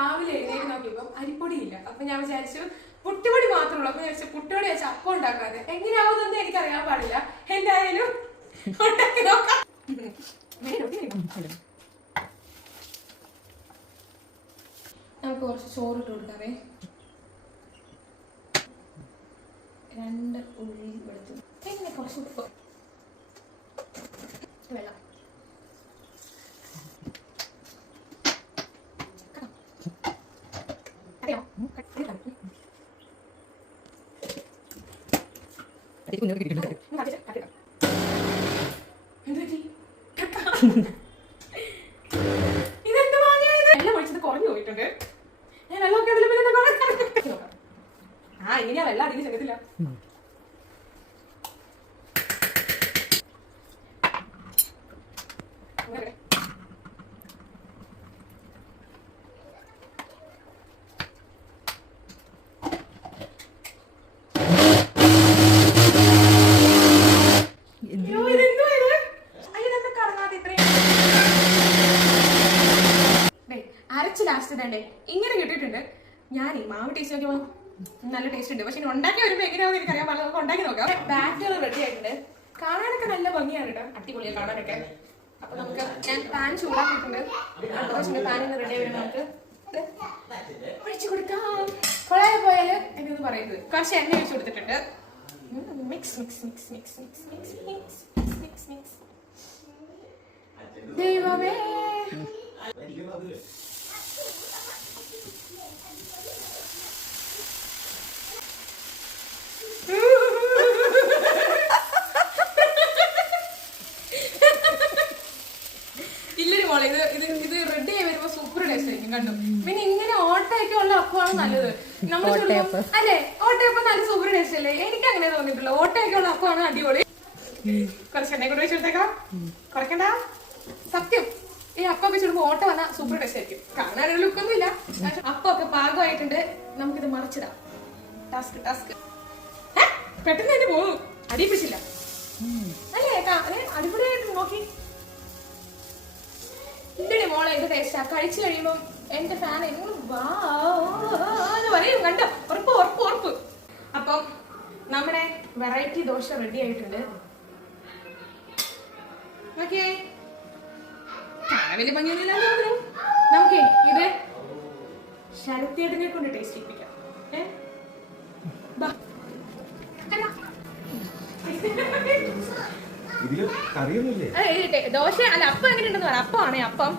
രാവിലെ എഴുന്നേറ്റ് നോക്കിയപ്പം അരിപ്പൊടി ഇല്ല. അപ്പൊ ഞാൻ വിചാരിച്ചു പുട്ടുപൊടി മാത്രമേ ഉള്ളൂ. അപ്പൊ ഞാൻ പുട്ടുപൊടി വെച്ച് അപ്പം ഉണ്ടാക്കാതെ എങ്ങനെയാവുമെന്ന് എനിക്ക് അറിയാൻ പാടില്ല. എന്തായാലും ഉണ്ടാക്കി നോക്കാം. നമുക്ക് കുറച്ച് ചോറിട്ട് കൊടുക്കാവേ. 2 ഉള്ളി വെളുത്തുള്ളി, പിന്നെ കുറച്ച് ഉപ്പ്, വെള്ളം. ഇതെന്ത് വാങ്ങിയത്? വെള്ളം ഒഴിച്ചത് കുറഞ്ഞു പോയിട്ടുണ്ട്. ഞാൻ വെള്ളമൊക്കെ ഇങ്ങനെയാ വെള്ളം അടിയിൽ ചെല്ലത്തില്ല. അരച്ച് ലാസ്റ്റ് തന്നെ ഇങ്ങനെ കിട്ടിയിട്ടുണ്ട്. ഞാൻ ഈ മാവ് ടേസ്റ്റ് നോക്കിയപ്പോ നല്ല ടേസ്റ്റ് ഉണ്ട്. പക്ഷെ ഉണ്ടാക്കി വരുമ്പോ എങ്ങനെയാണെന്ന് എനിക്കറിയാൻ പാടില്ല. നമുക്ക് ഉണ്ടാക്കി നോക്കാം. ബാറ്റർ റെഡി ആയിട്ടുണ്ട്. കാണാനൊക്കെ നല്ല ഭംഗിയാണ് കേട്ടോ, അടിപൊളിയാണ് കാണാനൊക്കെ. അപ്പൊ നമുക്ക് ഞാൻ പാൻ ചൂടാക്കിയിട്ടുണ്ട്. അടുത്ത പാനിന്ന് റെഡി ആയി വരുമ്പോൾ നമുക്ക് ഒഴിച്ചു കൊടുക്കാം. കൊളായ പോയാല് എന്നൊന്നും പറയരുത്. കുറച്ച് എണ്ണ ഒഴിച്ചു കൊടുത്തിട്ടുണ്ട്. Mix mix mix mix mix mix mix mix mix. ദൈവമേ, ഇല്ലൊരു മോളെ, ഇത് റെഡി ആയി വരുമ്പോ സൂപ്പർ ടേസ്റ്റ് ആയിരിക്കും കണ്ടു. പിന്നെ ഇങ്ങനെ ഓട്ടയൊക്കെ ഉള്ള അപ്പമാണ് നല്ലത്. നമ്മൾ അല്ലേ, ഓട്ടയപ്പം നല്ല സൂപ്പർ ടേസ്റ്റ് അല്ലേ? എനിക്ക് അങ്ങനെ തോന്നിയിട്ടില്ല. ഓട്ടയൊക്കെ ഉള്ള അപ്പമാണ് അടിപൊളി. കുറച്ച് എണ്ണ കൂടെ വെച്ചെടുത്തേക്കാം. കുറയ്ക്കണ്ട, സത്യം. ഈ അപ്പം വെച്ചിടുമ്പോ ഓട്ട വന്നാൽ സൂപ്പർ ടേസ്റ്റ് ആയിരിക്കും. കാണാനൊരു ലുക്കൊന്നും ഇല്ല. അപ്പൊക്കെ പാകമായിട്ടുണ്ട്. നമുക്കിത് മറിച്ചിടാം. Task task. പെട്ടെന്ന് തന്നെ പോകും. അടി പിടിച്ചില്ല അല്ലേ? അടിപൊളിയായിട്ട് നോക്കി. ഇണ്ടടി മോളെ, ഇത് ടേസ്റ്റാ. കഴിച്ചു കഴിയുമ്പോ എന്റെ ഫാൻ എങ്ങനെ പറയും കണ്ടോ? ഉറപ്പ് ഉറപ്പ് ഉറപ്പ്. അപ്പം നമ്മുടെ വെറൈറ്റി ദോശ റെഡി ആയിട്ടുണ്ട്. ഓക്കേ, വലിയ ഭംഗിയൊന്നുമില്ല. നമുക്കേ ഇത് ശരത്തേട്ടനെ കൊണ്ട് ടേസ്റ്റ് ചെയ്യിപ്പിക്കാം. ദോശ അല്ല, അപ്പം എങ്ങനെയുണ്ടെന്ന് പറയാം. അപ്പമാണേ അപ്പം